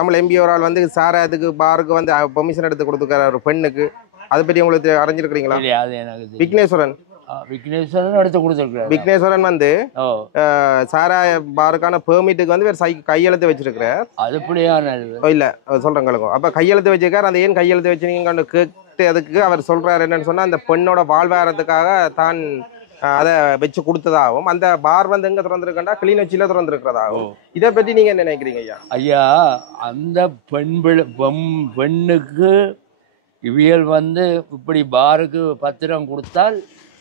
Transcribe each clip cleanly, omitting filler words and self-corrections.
Tamil MP ஒரு ஆள் வந்து சாராயத்துக்கு பாருக்கு வந்து பெர்மிஷன் எடுத்து கொடுத்துருக்காரு ஒரு பெண்ணுக்கு. அதை பற்றி உங்களுக்கு அறிஞ்சிருக்கிறீங்களா? அது எனக்கு விக்னேஸ்வரன் விக்னேஸ்வரன் எடுத்து கொடுத்துருக்காரு. விக்னேஸ்வரன் வந்து சாராய பாருக்கான பெர்மிட்டுக்கு வந்து வேறு கையெழுத்து வச்சிருக்கிறார். அது இப்படியான இல்லை சொல்கிறேன் கலக்கும். அப்போ கையெழுத்து வச்சிருக்காரு. அந்த ஏன் கையெழுத்து வச்சுருக்கீங்க கேட்டு அதுக்கு அவர் சொல்கிறார் என்னன்னு சொன்னால் அந்த பெண்ணோட வாழ்வாரத்துக்காக தான் அதை வச்சு கொடுத்ததாகவும் அந்த பார் வந்து எங்கே திறந்துருக்கா கிளிநொச்சியில் திறந்துருக்கிறதாகவும். இதை பற்றி நீங்கள் என்ன நினைக்கிறீங்க ஐயா? ஐயா, அந்த பெண்ணுக்கு இவியல் வந்து இப்படி பாருக்கு பத்திரம் கொடுத்தால்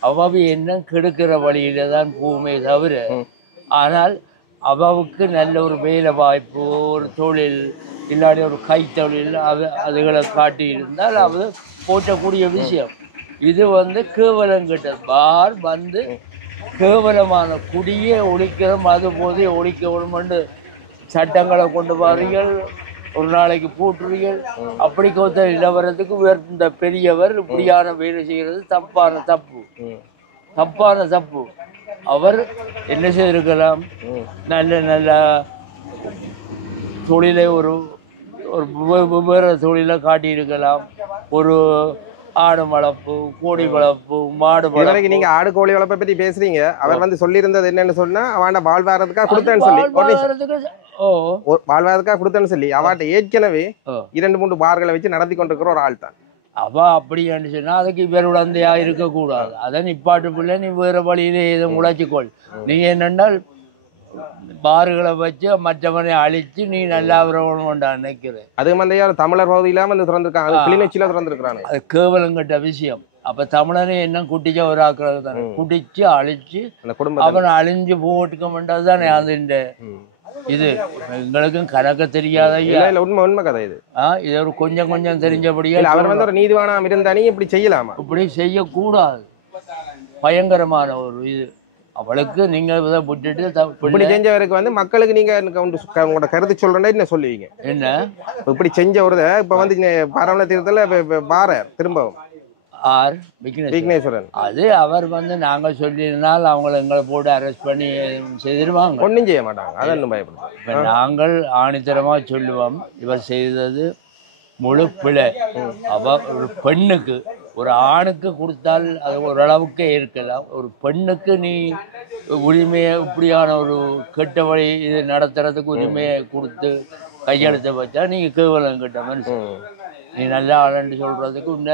அவாவி என்ன கெடுக்கிற வழியில தான் போகுமே தவிர, ஆனால் அவாவுக்கு நல்ல ஒரு வேலை வாய்ப்பு, ஒரு தொழில் இல்லாட்டி ஒரு கைத்தொழில் அதுகளை காட்டி இருந்தால் அது போற்றக்கூடிய விஷயம். இது வந்து கேவலம் கிட்டது. பார் வந்து கேவலமான குடியே ஒழிக்கிறோம், அது போதே ஒழிக்கணும்னு சட்டங்களை கொண்டு வாரீர்கள், ஒரு நாளைக்கு போட்டுறீர்கள். அப்படி கொத்த நிலவரத்துக்கு இந்த பெரியவர் இப்படியான வேலை செய்கிறது தப்பான தப்பு. அவர் என்ன செய்திருக்கலாம், நல்ல நல்ல தொழிலை ஒரு வெவ்வேறு தொழிலை காட்டியிருக்கலாம். ஒரு ஆடு வளர்ப்பு, கோழி வளர்ப்பு, மாடு வளர்ப்பு. நீங்க ஆடு கோழி வளர்ப்பை பத்தி பேசுறீங்க. அவர் வந்து சொல்லியிருந்தது என்னன்னு சொன்னா அவன் வாழ்வாரத்துக்காக கொடுத்தேன்னு சொல்லி வாழ்வாரத்துக்காக கொடுத்தேன்னு சொல்லி அவட்ட ஏற்கனவே 2-3 பார்களை வச்சு நடத்தி கொண்டிருக்கிற ஒரு ஆள் தான் அவ. அப்படின்னு சொன்னா அதுக்கு இவருடந்தையா இருக்கக்கூடாது. அதை நிப்பாட்டு பிள்ளை, நீ வேற வழியிலே இதை முளைச்சிக்கொள். நீ என்னென்னால் பாறுகளை வச்சு மற்றவனை அழிச்சு நீ நல்லா வரணும்டா நினைக்கிறேன். அது வந்து தமிழர் பகுதியில வந்து திறந்திருக்காங்க, கிளிநொச்சியில திறந்திருக்கிறாங்க. அது கேவலங்கிட்ட விஷயம். அப்ப தமிழனை என்ன குட்டிச்ச ஒரு ஆக்குறது தானே, குடிச்சு அழிச்சு அவனை அழிஞ்சு போட்டுக்க மாட்டாது தானே. அது இது எங்களுக்கும் கணக்க தெரியாத உண்மை கதை இது. இது ஒரு கொஞ்சம் கொஞ்சம் தெரிஞ்சபடியா அவர் வந்து ஒரு நீதிவானம் இருந்தானே இப்படி செய்யலாமா? இப்படி செய்யக்கூடாது. பயங்கரமான ஒரு இது. அவளுக்கு நீங்க விட்டுட்டு இப்படி செஞ்சவருக்கு வந்து மக்களுக்கு நீங்க உங்களோட கருத்து சொல்றேன்னா என்ன சொல்லுவீங்க? என்ன இப்படி செஞ்ச ஒரு இப்ப வந்து பாராளுமன்ற தேர்தல பாரு திரும்பவும் விக்னேஸ்வரன் அது அவர் வந்து நாங்க சொல்லியிருந்தால் அவங்களை எங்களை போட்டு அரெஸ்ட் பண்ணி செய்திருவாங்க. ஒன்றும் செய்ய மாட்டாங்க. அதெல்லாம் பயப்படுறோம். இப்ப நாங்கள் ஆணித்தரமா சொல்லுவோம், இவர் செய்தது முழு பிழை. ஒரு பெண்ணுக்கு, ஒரு ஆணுக்கு கொடுத்தால் அது ஓரளவுக்கு இருக்கலாம். ஒரு பெண்ணுக்கு நீ உரிமையை இப்படியான ஒரு கெட்ட வழி இது நடத்துறதுக்கு உரிமையை கொடுத்து கையெழுத்த வச்சா நீங்க கேவலம் கெட்ட மாதிரி. நீ நல்ல ஆளுன்னு சொல்றதுக்கு உன்ன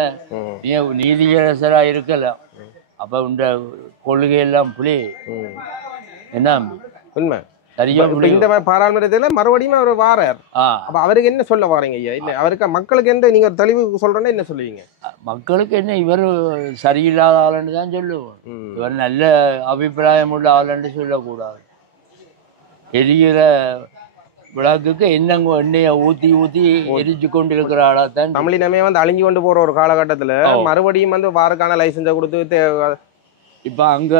நீ நீதியரசரா இருக்கலாம். அப்ப உண்ட கொள்கையெல்லாம் புலி என்ன உண்மை சரியா? இந்த பாராளுமன்றத்துல மறுபடியும் அவர் வாரார். அப்ப அவருக்கு என்ன சொல்ல வாரீங்க ஐயா? இல்ல அவருக்கு மக்களுக்கு எந்த நீங்க தெளிவு சொல்றேன்னா என்ன சொல்லுவீங்க? மக்களுக்கு என்ன, இவர் சரியில்லாத ஆளுன்னு தான் சொல்லுவோம். இவர் நல்ல அபிப்பிராயம் உள்ள ஆளுன்னு சொல்லக்கூடாது. எரிகிற விளக்குக்கு எண்ணெயை ஊத்தி எரிச்சு கொண்டு இருக்கிற ஆளாத்தான். தமிழினமே வந்து அழிஞ்சு கொண்டு போற ஒரு காலகட்டத்துல மறுபடியும் வந்து வாருக்கான லைசன்ஸை கொடுத்து இப்ப அங்க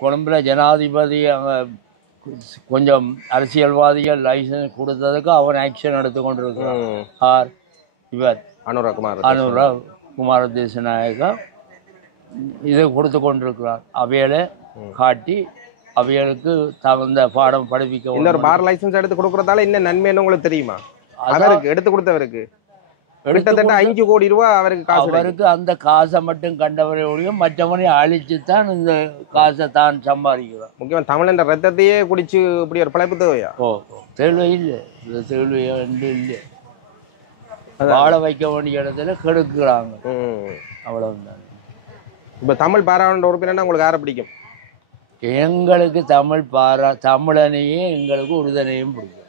கொழும்புல ஜனாதிபதி அங்க கொஞ்சம் அரசியல்வாதிகள் லைசன்ஸ் கொடுத்ததுக்கு அவன் ஆக்ஷன் எடுத்து கொண்டிருக்கிறார். இவர் அனுரா குமார தேசநாயகா இதை கொடுத்து கொண்டிருக்கிறார். அவைகளை காட்டி அவைகளுக்கு தகுந்த பாடம் படிப்பிக்க. இன்னொரு பார் லைசன்ஸ் எடுத்து கொடுக்கறதால என்ன நன்மைன்னு உங்களுக்கு தெரியுமா? அவருக்கு எடுத்து கொடுத்தவருக்கு கிட்டத்தட்ட 5 கோடி ரூபாய் அவருக்கு அந்த காசை மட்டும் கண்டவரையும் மற்றவனை அழிச்சு தான் இந்த காசை தான் சம்பாதிக்கிறான். முக்கியமா தமிழன் ரத்தத்தையே குடிச்சு இப்படி ஒரு பிழைப்பு தேவையா? தேவை இல்லை, தேவை இல்லை. வாழ வைக்க வேண்டிய இடத்துல கெடுக்கிறாங்க, அவ்வளவுதான். இப்ப தமிழ் பாராளுமன்ற உறுப்பினர்னா உங்களுக்கு யாரை பிடிக்கும்? எங்களுக்கு தமிழனையே எங்களுக்கு ஒருதனையும் பிடிக்கும்.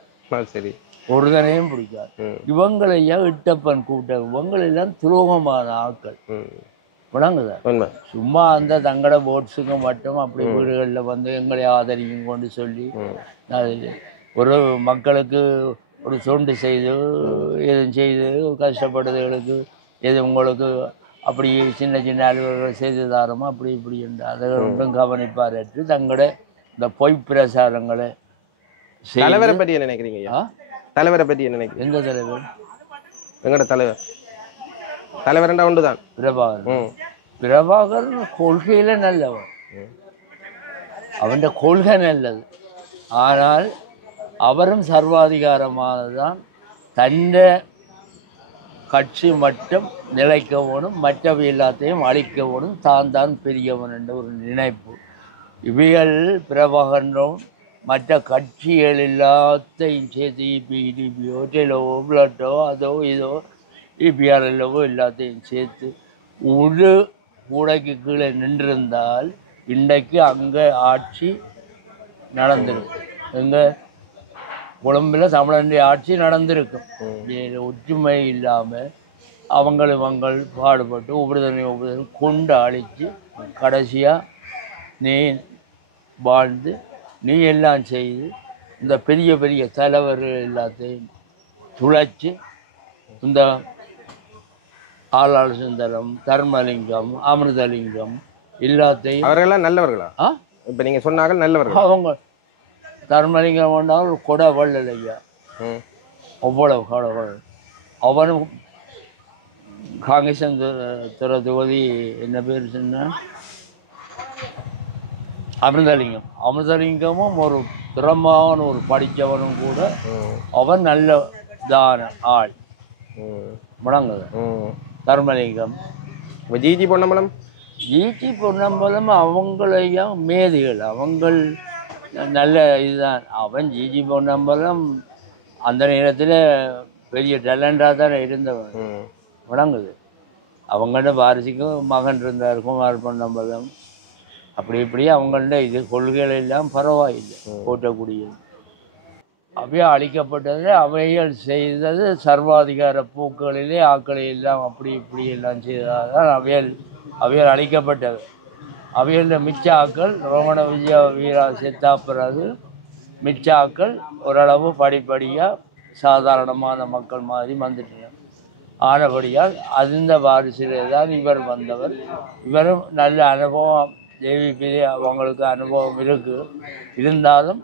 சரி, ஒருதனையும் பிடிக்காது. இவங்களையா இட்டப்பன் கூட்ட இவங்களெல்லாம் துரோகமான ஆட்கள். விளங்குதா? சும்மா அந்த தங்கட போட்ஸுக்கு மட்டும் அப்படி வீடுகளில் வந்து எங்களை ஆதரிக்கும் கொண்டு சொல்லி அதில் ஒரு மக்களுக்கு ஒரு தொண்டு செய்து எதுவும் செய்து கஷ்டப்படுறதுகளுக்கு எது உங்களுக்கு அப்படி சின்ன சின்ன அலுவலர்கள் செய்து தாரமோ அப்படி இப்படி என்று அதை ஒன்றும் கவனிப்பாரற்று தங்களோட இந்த பொய் பிரசாரங்களை. தலைவரை பற்றி என்ன நினைக்கிறீங்க? தலைவரை பற்றி என்ன நினைக்கிறீங்க? எந்த தலைவர்? எங்கட தலைவர்ண்டா ஒன்றுதான் பிரபாகரன். பிரபாகரன் கொள்கையில நல்லவன், அவன் கொள்கை நல்லது. ஆனால் அவரும் சர்வாதிகாரமானதுதான் தன்ன கட்சி மட்டும் நிலைக்க வேணும், மற்றவை எல்லாத்தையும் அழிக்க வேணும், தான் பெரியவன் என்ற ஒரு நினைப்பு. இவைகள் பிரபாகரனும் மற்ற கட்சிகள் எல்லாத்தையும் சேர்த்து இபிடிபியோ டெலோவோ பிளட்டோ அதோ இதோ இபிஆர்எல்லவோ எல்லாத்தையும் சேர்த்து ஒரு கூடைக்கு கீழே நின்றிருந்தால் இன்றைக்கு அங்கே ஆட்சி நடந்திருக்கு. எங்கே கொழும்பில் தமிழனுடைய ஆட்சி நடந்திருக்கும். ஒற்றுமை இல்லாமல் அவங்கள் பாடுபட்டு ஒவ்வொருத்தனை கொண்டு அழித்து கடைசியாக நீ வாழ்ந்து நீ எல்லாம் செய்து இந்த பெரிய பெரிய தலைவர்கள் எல்லாத்தையும் துளைச்சி இந்த ஆளாள் சுந்தரம், தர்மலிங்கம், அமிர்தலிங்கம் எல்லாத்தையும் அவர்களெல்லாம் நல்லவர்களா? இப்போ நீங்கள் சொன்னாங்க நல்லவர்கள். அவங்க தர்மலிங்கம் கொண்டால் ஒரு கொடை வள்ளல் ஐயா, அவ்வளவு கொடை வள்ளல். அவனும் காங்கிரஸ் துறை தொகுதி என்ன பேர் சொன்ன அமிர்தலிங்கமும் ஒரு திறமான ஒரு படித்தவனும் கூட. அவன் நல்ல தான ஆள் முடங்குது. தர்மலிங்கம், ஜிஜி பொன்னம்பலம் அவங்களையும் மேதிகள், அவங்கள் நல்ல இதுதான். அவன் ஜிஜி பொன்னம்பலம் அந்த நேரத்தில் பெரிய டேலண்டாக தான் இருந்தவன் முடங்குது. அவங்கள்ட்ட வாரிசுக்கும் மகன் இருந்தார் குமார் பொன்னம்பலம். அப்படி இப்படி அவங்கள்ட்ட இது கொள்கைகள் எல்லாம் பரவாயில்லை போட்டக்கூடியது. அவையே அழிக்கப்பட்டது. அவைகள் செய்தது சர்வாதிகார போக்குகளிலே ஆக்களை எல்லாம் அப்படி இப்படி எல்லாம் செய்ததால் அவைகள் அழிக்கப்பட்டது. அவைகளில் மிச்ச ஆக்கள் ரோமண விஜய வீரா செத்தா பிறகு மிச்ச ஆக்கள் ஓரளவு படிப்படியாக சாதாரணமான மக்கள் மாதிரி வந்துட்டாங்க. ஆனபடியால் அந்த வாரிசிலே தான் இவர் வந்தவர். இவரும் நல்ல அனுபவம் ஜேவிபிலே அவங்களுக்கு அனுபவம் இருக்குது. இருந்தாலும்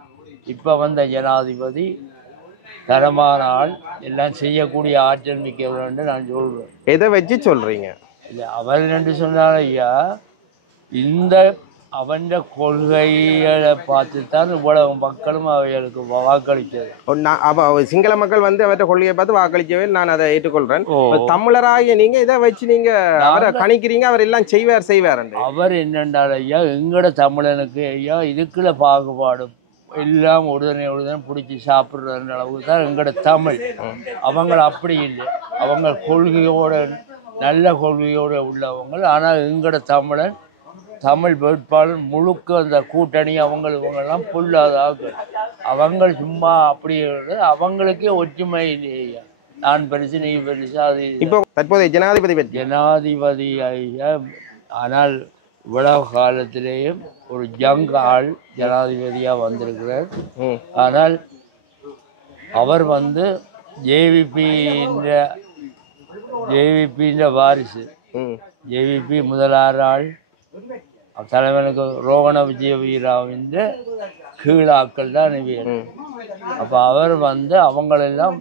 இப்போ வந்த ஜனாதிபதி தரமான ஆள், எல்லாம் செய்யக்கூடிய ஆற்றல் மிக்கவர் நான் சொல்கிறேன். எதை வச்சு சொல்கிறீங்க? இல்லை அவர் என்று சொன்னார் ஐயா, இந்த அவன் கொள்கைகளை பார்த்து தான் இவ்வளவு மக்களும் அவைகளுக்கு வாக்களித்தது. சிங்கள மக்கள் வந்து அவற்றை கொள்கையை பார்த்து வாக்களிக்கவே நான் அதை ஏற்றுக்கொள்றேன். தமிழராகிய நீங்க இதை வச்சு நீங்க அவரை கணிக்கிறீங்க, அவர் எல்லாம் செய்வார். அவர் என்னென்றால் ஐயா, எங்கட தமிழனுக்கு ஐயா இதுக்குள்ள பாகுபாடு எல்லாம் உடனே பிடிச்சி சாப்பிட்ற அளவுக்கு தான் எங்கட தமிழ். அவங்க அப்படி இல்லை, அவங்க கொள்கையோட நல்ல கொள்கையோடு உள்ளவங்க. ஆனால் எங்கட தமிழ் வேட்பாளர் முழுக்க அந்த கூட்டணி இவங்கெல்லாம் பொல்லாதாக அவங்க சும்மா அப்படி அவங்களுக்கே ஒற்றுமை இல்லையா. நான் பெருசு நீ பெருசு அது. இப்போ தற்போதைய ஜனாதிபதி ஐயா, ஆனால் இவ்வளவு காலத்திலேயும் ஒரு யங் ஆள் ஜனாதிபதியாக வந்திருக்கிறார். ஆனால் அவர் வந்து ஜேவிபின்ற வாரிசு. ஜேவிபி முதலாறு ஆள் தலைவனுக்கு ரோகண விஜய வீராவின் கீழாக்கள் தான் நிவியல். அப்போ அவர் வந்து அவங்களெல்லாம்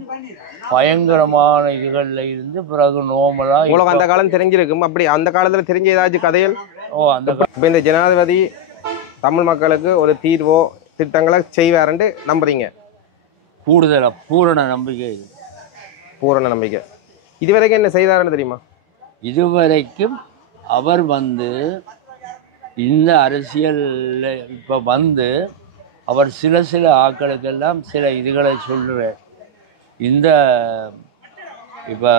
பயங்கரமான இதுகளில் இருந்து பிறகு நோமலாக அந்த காலம் தெரிஞ்சிருக்கும். அப்படி அந்த காலத்தில் தெரிஞ்ச ஏதாச்சும் கதைகள்? இப்போ இந்த ஜனாதிபதி தமிழ் மக்களுக்கு ஒரு தீர்வோ திட்டங்களை செய்வாருன்னு நம்புறீங்க? கூடுதலாக பூரண நம்பிக்கை. இது பூரண நம்பிக்கை. இதுவரைக்கும் என்ன செய்தாருன்னு தெரியுமா? இதுவரைக்கும் அவர் வந்து இந்த அரசியலில் இப்போ வந்து அவர் சில ஆக்களுக்கெல்லாம் சில இதுகளை சொல்கிறார். இந்த இப்போ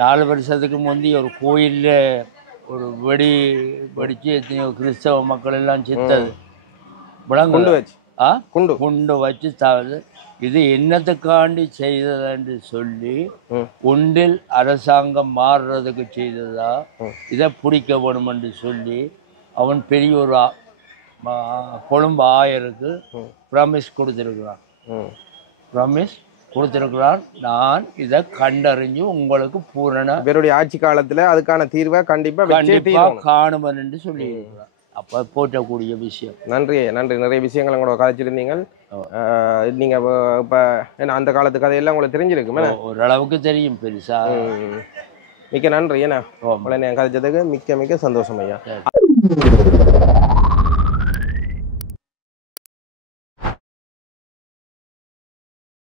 4 வருஷத்துக்கு முந்தி ஒரு கோயிலில் ஒரு வெடிச்சு எத்தனையோ கிறிஸ்தவ மக்கள் எல்லாம் செத்தது. குண்டு வச்சு தவறு. இது என்னத்துக்காண்டி செய்தது சொல்லி ஒன்றில் அரசாங்கம் மாறுறதுக்கு செய்ததா, இதை பிடிக்க வேணும் என்று சொல்லி அவன் பெரிய ஒரு கொழும்பு ஆயருக்கு ப்ராமிஸ் கொடுத்திருக்கிறான். நான் இதை கண்டறிஞ்சு உங்களுக்கு பூரண இவருடைய ஆட்சி காலத்துல அதுக்கான தீர்வை கண்டிப்பா காணுமன் என்று சொல்லியிருக்கிறார். அப்ப போற்றக்கூடிய விஷயம். நன்றி. நிறைய விஷயங்கள் உங்களோட கதைச்சிருந்தீங்க. நீங்க இப்ப ஏன்னா அந்த காலத்து கதையெல்லாம் உங்களுக்கு தெரிஞ்சிருக்குமே? ஓரளவுக்கு தெரியும் பெருசா. மிக்க நன்றி. ஏன்னா கதைச்சதுக்கு மிக்க சந்தோஷம் ஐயா.